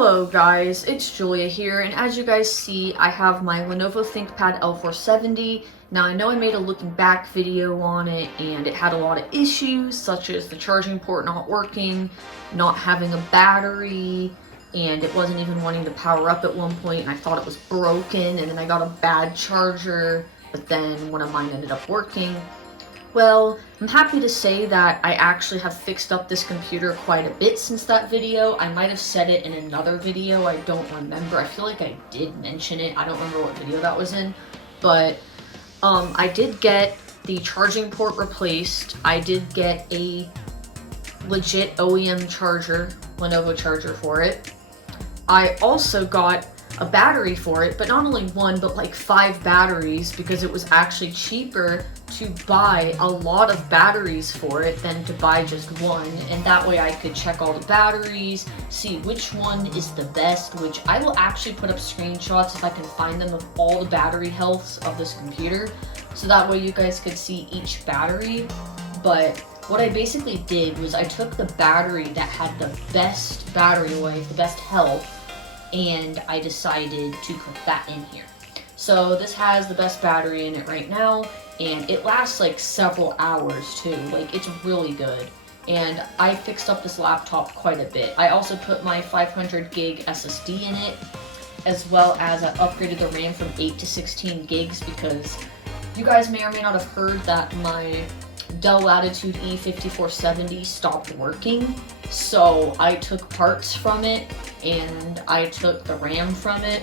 Hello guys, it's Julia here, and as you guys see, I have my Lenovo ThinkPad L470. Now I know I made a looking back video on it, and it had a lot of issues, such as the charging port not working, not having a battery, and it wasn't even wanting to power up at one point, and I thought it was broken, and then I got a bad charger, but then one of mine ended up working. Well, I'm happy to say that I actually have fixed up this computer quite a bit since that video. I might have said it in another video, I don't remember. I feel like I did mention it. I don't remember what video that was in. But I did get the charging port replaced. I did get a legit OEM charger, Lenovo charger for it. I also got a battery for it, but not only one, but like 5 batteries, because it was actually cheaper to buy a lot of batteries for it than to buy just one, and that way I could check all the batteries, see which one is the best, which I will actually put up screenshots if I can find them of all the battery healths of this computer, so that way you guys could see each battery. But what I basically did was I took the battery that had the best battery life, the best health, and I decided to put that in here. So this has the best battery in it right now, and it lasts like several hours too. Like, it's really good. And I fixed up this laptop quite a bit. I also put my 500 gig SSD in it, as well as I upgraded the RAM from 8 to 16 gigs, because you guys may or may not have heard that my Dell Latitude E5470 stopped working. So I took parts from it, and I took the RAM from it.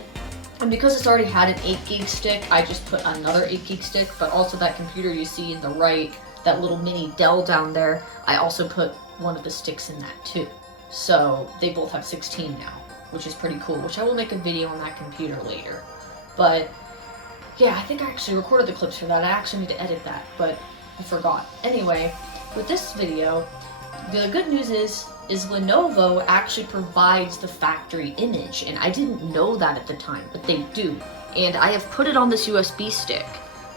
And because it's already had an 8 gig stick, I just put another 8 gig stick, but also that computer you see in the right, that little mini Dell down there, I also put one of the sticks in that too. So they both have 16 now, which is pretty cool, which I will make a video on that computer later. But yeah, I think I actually recorded the clips for that. I actually need to edit that, but I forgot. Anyway, with this video, the good news is Lenovo actually provides the factory image, and I didn't know that at the time, but they do. And I have put it on this USB stick,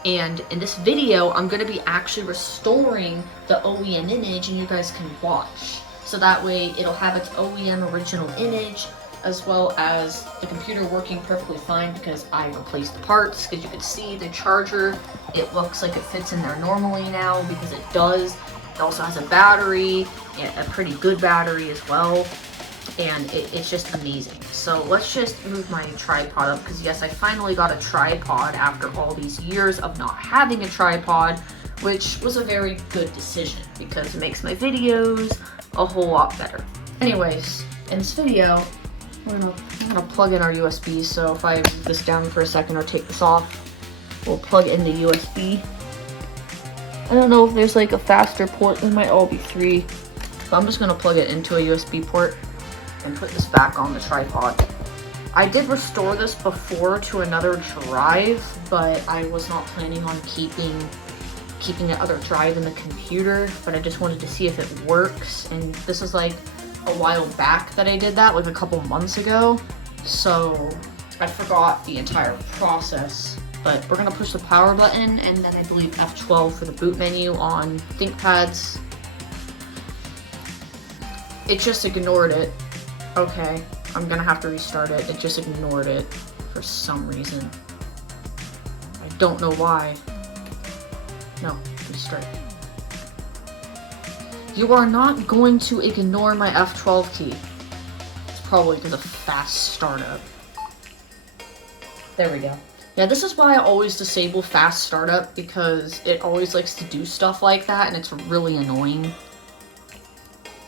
and in this video, I'm going to be actually restoring the OEM image, and you guys can watch. So that way, it'll have its OEM original image, as well as the computer working perfectly fine, because I replaced the parts. As you can see, the charger, it looks like it fits in there normally now, because it does. It also has a battery, a pretty good battery as well, and it's just amazing. So let's just move my tripod up, because yes, I finally got a tripod after all these years of not having a tripod, which was a very good decision, because it makes my videos a whole lot better. Anyways, in this video, I'm gonna plug in our USB, so if I move this down for a second or take this off, we'll plug in the USB. I don't know if there's like a faster port, there might all be 3. So I'm just gonna plug it into a USB port and put this back on the tripod. I did restore this before to another drive, but I was not planning on keeping the other drive in the computer, but I just wanted to see if it works, and this is like a while back that I did that, like a couple months ago, so I forgot the entire process. But we're gonna push the power button, and then I believe F12 for the boot menu on ThinkPads. It just ignored it. Okay, I'm gonna have to restart it. It just ignored it for some reason. I don't know why. No, restart. You are not going to ignore my F12 key. It's probably because of fast startup. There we go. Yeah, this is why I always disable fast startup, because it always likes to do stuff like that, and it's really annoying.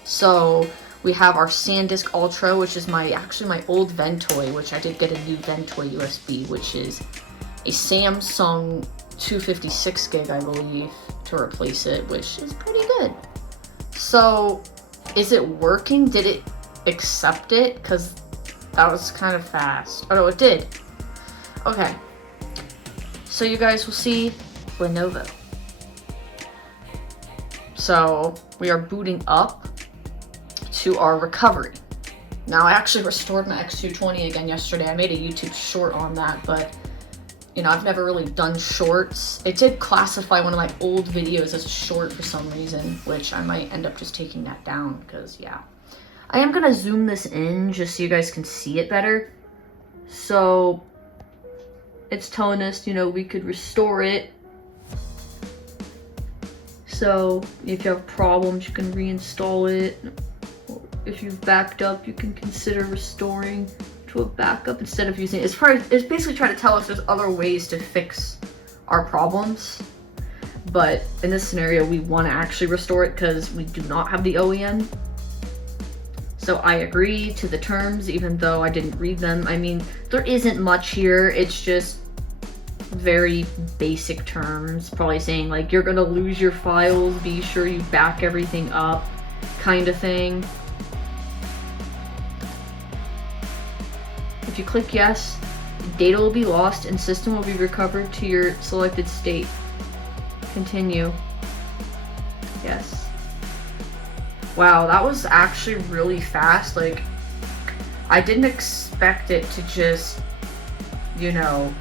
So we have our SanDisk Ultra, which is actually my old Ventoy, which I did get a new Ventoy USB, which is a Samsung 256 gig, I believe, to replace it, which is pretty good. So, is it working? Did it accept it? Because that was kind of fast. Oh no, it did. Okay. So you guys will see Lenovo. So we are booting up to our recovery. Now I actually restored my X220 again yesterday. I made a YouTube short on that, but you know, I've never really done shorts. It did classify one of my old videos as a short for some reason, which I might end up just taking that down, because yeah. I am gonna zoom this in just so you guys can see it better. So it's telling us, you know, we could restore it. So if you have problems, you can reinstall it. If you've backed up, you can consider restoring to a backup instead of using it. It's basically trying to tell us there's other ways to fix our problems. But in this scenario, we want to actually restore it because we do not have the OEM. So I agree to the terms, even though I didn't read them. I mean, there isn't much here. It's just very basic terms. Probably saying like, you're gonna lose your files, be sure you back everything up, kind of thing. If you click yes, data will be lost and system will be recovered to your selected state. Continue. Yes. Wow, that was actually really fast. Like, I didn't expect it to just, you know,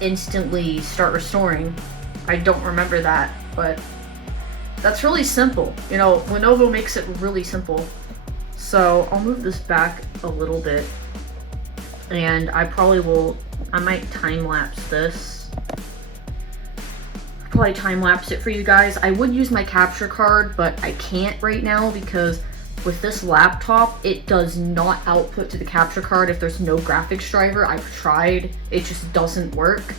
instantly start restoring. I don't remember that, but that's really simple. You know, Lenovo makes it really simple. So I'll move this back a little bit, and I might time-lapse this. Probably time-lapse it for you guys. I would use my capture card, but I can't right now because with this laptop, it does not output to the capture card if there's no graphics driver. I've tried, it just doesn't work.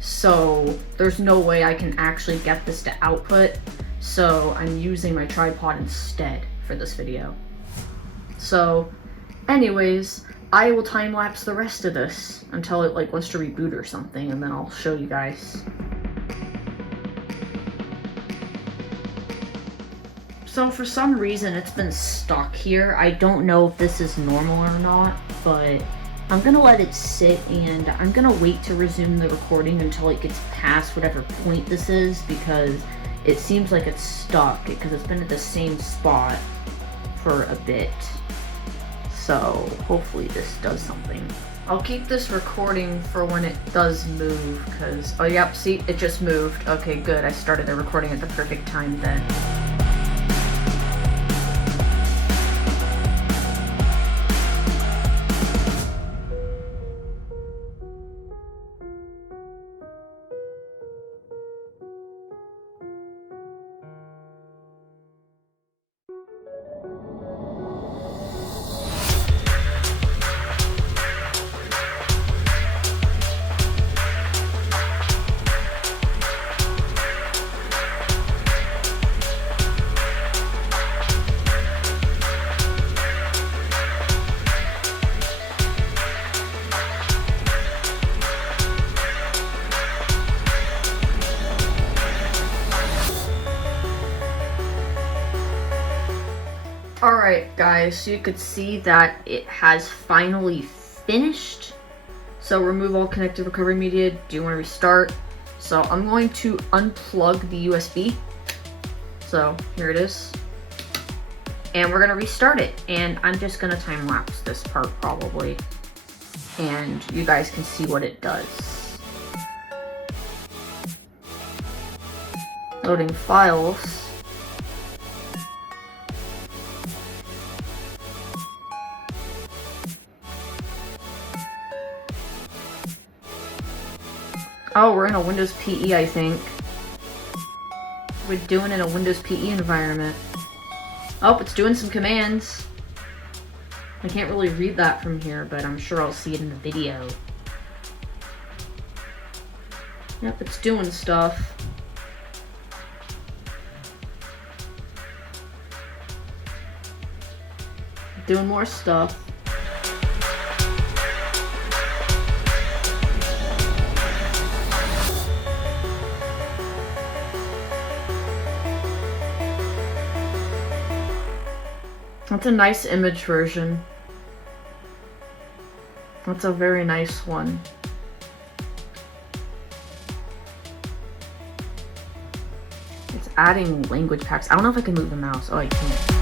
So there's no way I can actually get this to output. So I'm using my tripod instead for this video. So anyways, I will time-lapse the rest of this until it like wants to reboot or something, and then I'll show you guys. So for some reason it's been stuck here. I don't know if this is normal or not, but I'm gonna let it sit and I'm gonna wait to resume the recording until it gets past whatever point this is, because it seems like it's stuck because it's been at the same spot for a bit. So hopefully this does something. I'll keep this recording for when it does move, because, oh yep, see, it just moved. Okay, good, I started the recording at the perfect time then. Alright guys, so you could see that it has finally finished. So remove all connected recovery media. Do you want to restart? So I'm going to unplug the USB. So here it is. And we're going to restart it. And I'm just going to time lapse this part probably. And you guys can see what it does. Loading files. Oh, we're in a Windows PE, I think. We're doing it in a Windows PE environment. Oh, it's doing some commands. I can't really read that from here, but I'm sure I'll see it in the video. Yep, it's doing stuff. Doing more stuff. That's a nice image version. That's a very nice one. It's adding language packs. I don't know if I can move the mouse. Oh, I can't.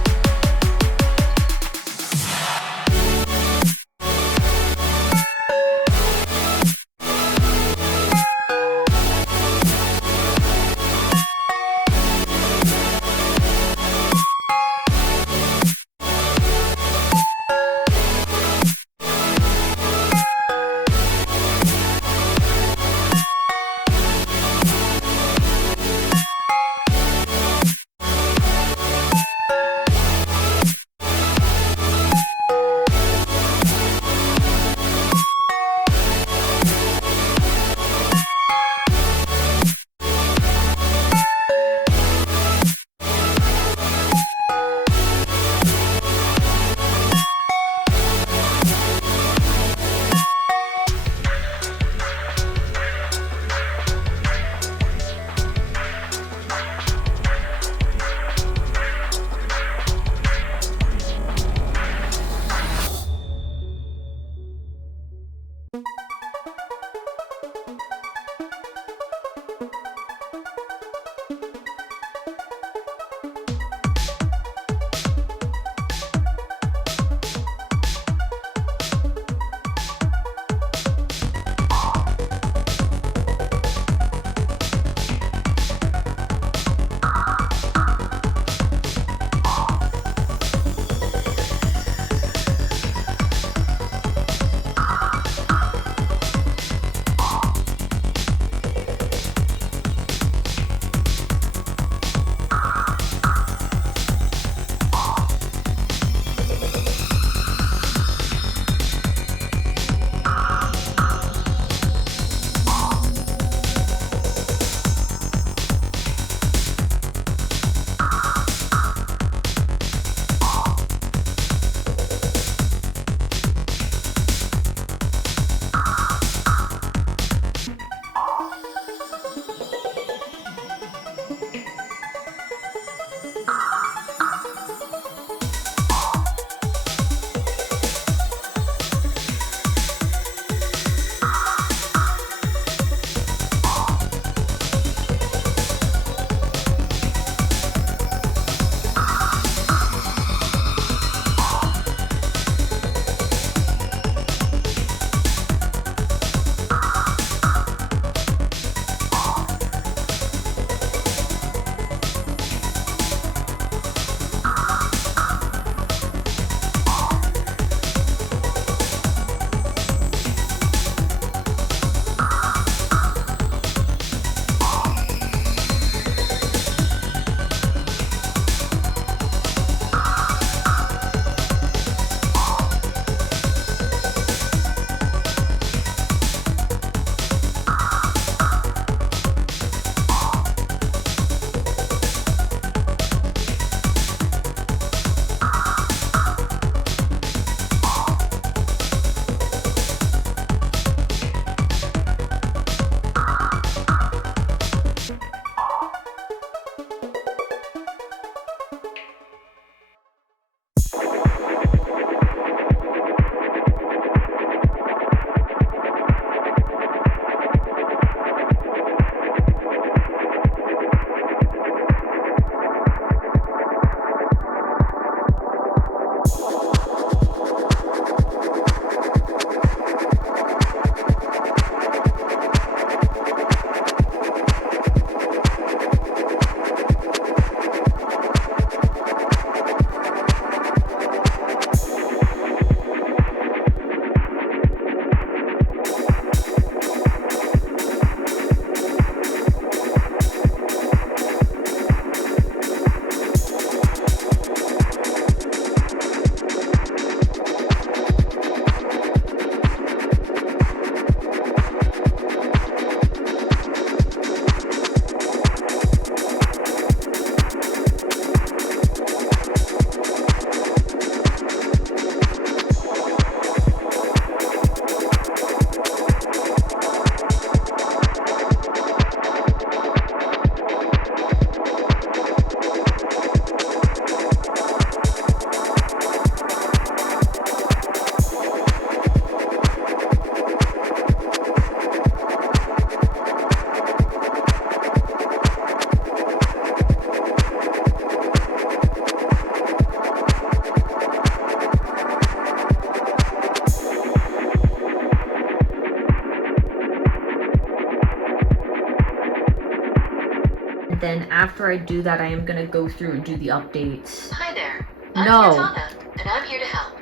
Then after I do that, I am gonna go through and do the updates. Hi there. I'm No. Cortana, and I'm here to help.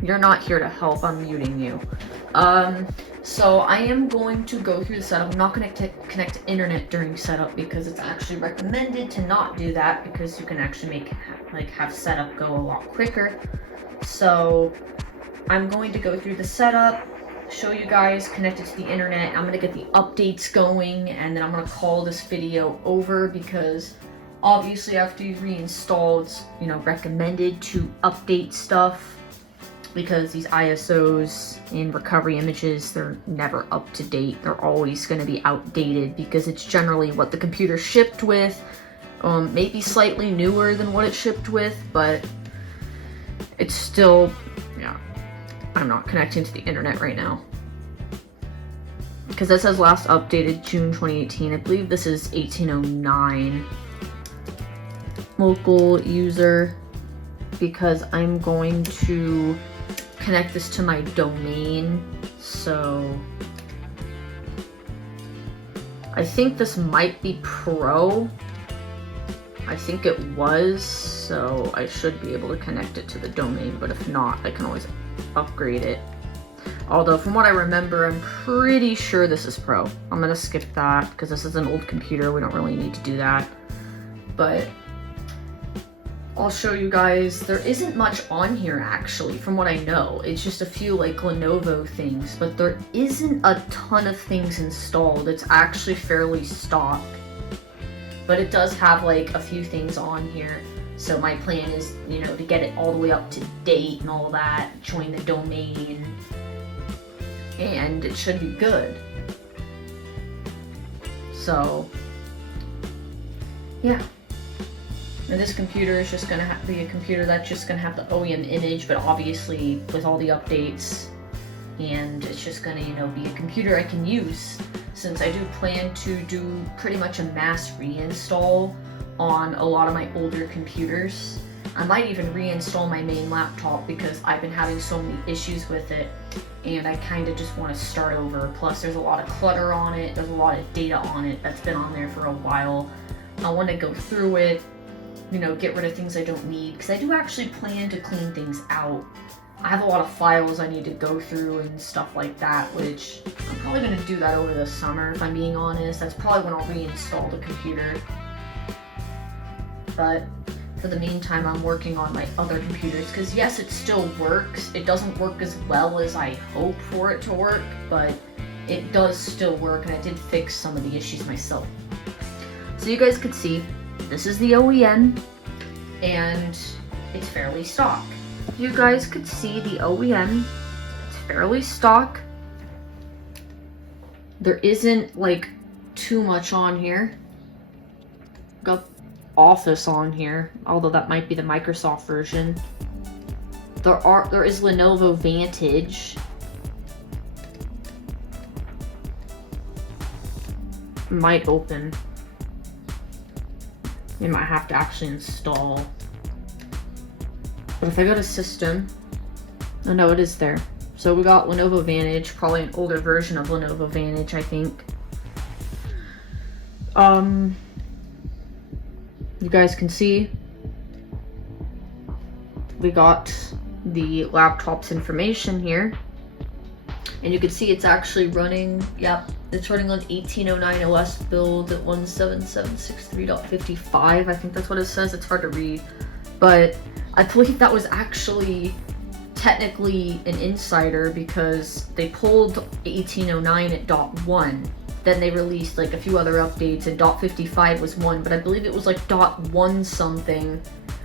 You're not here to help, I'm muting you. So I am going to go through the setup. I'm not gonna connect to internet during setup because it's actually recommended to not do that because you can actually have setup go a lot quicker. So I'm going to go through the setup, show you guys connected to the internet. I'm gonna get the updates going, and then I'm gonna call this video over because obviously after you reinstall, it's recommended to update stuff because these ISOs in recovery images, they're never up to date. They're always going to be outdated because it's generally what the computer shipped with, maybe slightly newer than what it shipped with, but it's still I'm not connecting to the internet right now. Because this says last updated June 2018. I believe this is 1809. Local user, because I'm going to connect this to my domain. So I think this might be Pro. I think it was, so I should be able to connect it to the domain, but if not, I can always upgrade it. Although, from what I remember, I'm pretty sure this is Pro. I'm gonna skip that, because this is an old computer, we don't really need to do that. But I'll show you guys, there isn't much on here actually, from what I know. It's just a few like Lenovo things, but there isn't a ton of things installed. It's actually fairly stock. But it does have like a few things on here. So my plan is, you know, to get it all the way up to date and all that, join the domain, and it should be good. So, yeah. And this computer is just gonna be a computer that's just gonna have the OEM image, but obviously with all the updates, and it's just gonna, you know, be a computer I can use, since I do plan to do pretty much a mass reinstall on a lot of my older computers. I might even reinstall my main laptop because I've been having so many issues with it, and I kind of just want to start over. Plus there's a lot of clutter on it, there's a lot of data on it that's been on there for a while. I want to go through it, you know, get rid of things I don't need, because I do actually plan to clean things out. I have a lot of files I need to go through and stuff like that, which I'm probably going to do that over the summer, if I'm being honest. That's probably when I'll reinstall the computer. But for the meantime, I'm working on my other computers, because yes, it still works. It doesn't work as well as I hope for it to work, but it does still work, and I did fix some of the issues myself. So you guys could see, this is the OEM, and it's fairly stock. You guys could see the OEM, it's fairly stock. There isn't like too much on here. Got Office on here, although that might be the Microsoft version. There is Lenovo Vantage. Might open. You might have to actually install. But if I go to system, oh no, it is there. So we got Lenovo Vantage, probably an older version of Lenovo Vantage, I think. You guys can see we got the laptop's information here, and you can see it's actually running, yep, it's running on 1809 OS build at 17763.55. I think that's what it says. It's hard to read, but I believe that was actually technically an insider, because they pulled 1809 at .1. Then they released like a few other updates, and .55 was one, but I believe it was like .1 something.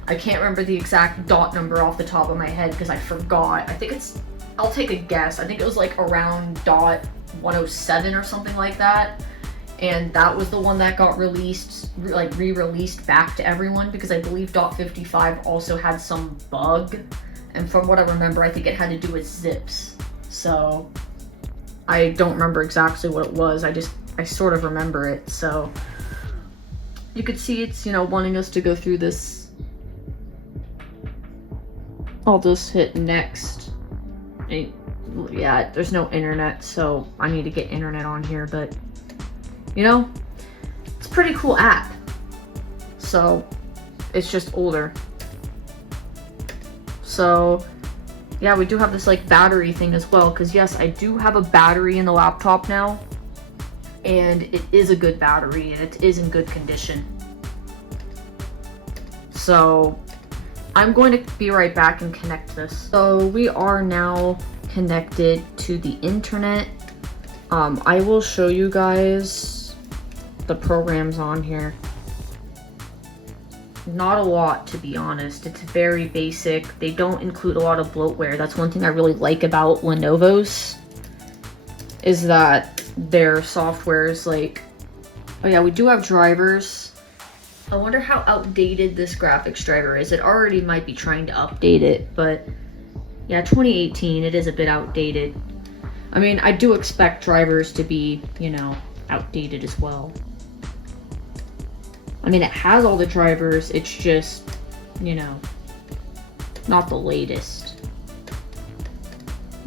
I can't remember the exact dot number off the top of my head because I forgot. I think it's, I'll take a guess. I think it was like around .107 or something like that. And that was the one that got released, like re-released back to everyone, because I believe .55 also had some bug. And from what I remember, I think it had to do with zips. So I don't remember exactly what it was. I sort of remember it. So you could see it's, you know, wanting us to go through this. I'll just hit next. And yeah, there's no internet, so I need to get internet on here, but you know, it's a pretty cool app. So it's just older. So yeah, we do have this like battery thing as well, because yes, I do have a battery in the laptop now, and it is a good battery, and it is in good condition. So I'm going to be right back and connect this. So we are now connected to the internet. I will show you guys the programs on here. Not a lot, to be honest. It's very basic. They don't include a lot of bloatware. That's one thing I really like about Lenovo's, is that their software is like, oh yeah, we do have drivers. I wonder how outdated this graphics driver is. It already might be trying to update it, but Yeah, 2018, it is a bit outdated. I mean, I do expect drivers to be, you know, outdated as well. I mean, it has all the drivers, it's just, you know, not the latest.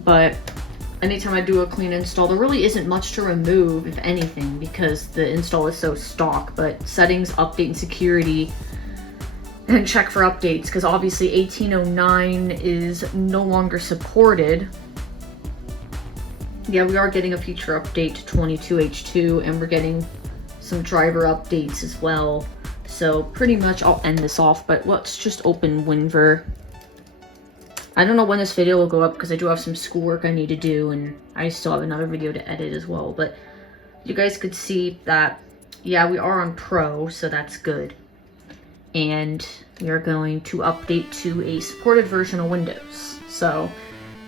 But anytime I do a clean install, there really isn't much to remove, if anything, because the install is so stock. But settings, update, and security, and check for updates, because obviously 1809 is no longer supported. Yeah, we are getting a feature update to 22H2, and we're getting some driver updates as well. So pretty much I'll end this off, but let's just open WinVer. I don't know when this video will go up because I do have some schoolwork I need to do, and I still have another video to edit as well. But you guys could see that, yeah, we are on Pro, so that's good. And we are going to update to a supported version of Windows. So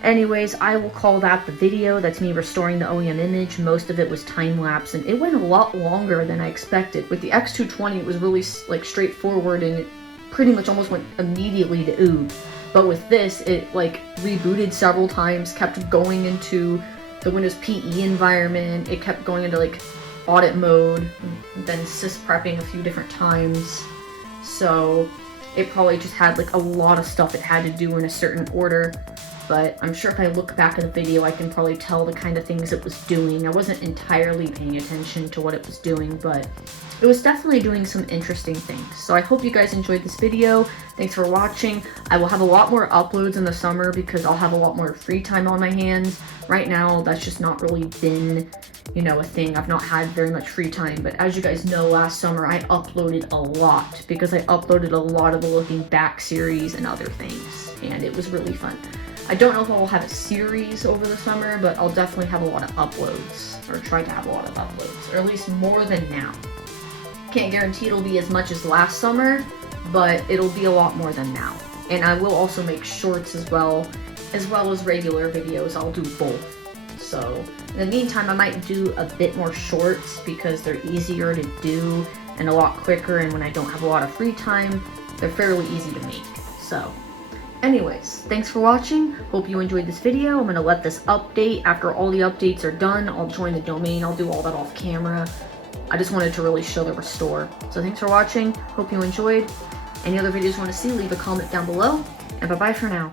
anyways, I will call that the video. That's me restoring the OEM image. Most of it was time-lapse, and it went a lot longer than I expected. With the X220, it was really like straightforward, and it pretty much almost went immediately to OOD. But with this, it like rebooted several times, kept going into the Windows PE environment. It kept going into like audit mode, and then sys prepping a few different times. So it probably just had like a lot of stuff it had to do in a certain order. But I'm sure if I look back at the video, I can probably tell the kind of things it was doing. I wasn't entirely paying attention to what it was doing, but it was definitely doing some interesting things. So I hope you guys enjoyed this video. Thanks for watching. I will have a lot more uploads in the summer because I'll have a lot more free time on my hands. Right now, that's just not really been, you know, a thing. I've not had very much free time, but as you guys know, last summer I uploaded a lot because I uploaded a lot of the Looking Back series and other things, and it was really fun. I don't know if I will have a series over the summer, but I'll definitely have a lot of uploads, or try to have a lot of uploads, or at least more than now. Can't guarantee it'll be as much as last summer, but it'll be a lot more than now. And I will also make shorts as well as regular videos. I'll do both. So in the meantime, I might do a bit more shorts because they're easier to do and a lot quicker, and when I don't have a lot of free time, they're fairly easy to make. So anyways, thanks for watching. Hope you enjoyed this video. I'm going to let this update. After all the updates are done, I'll join the domain. I'll do all that off camera. I just wanted to really show the restore. So thanks for watching. Hope you enjoyed. Any other videos you want to see, leave a comment down below. And bye-bye for now.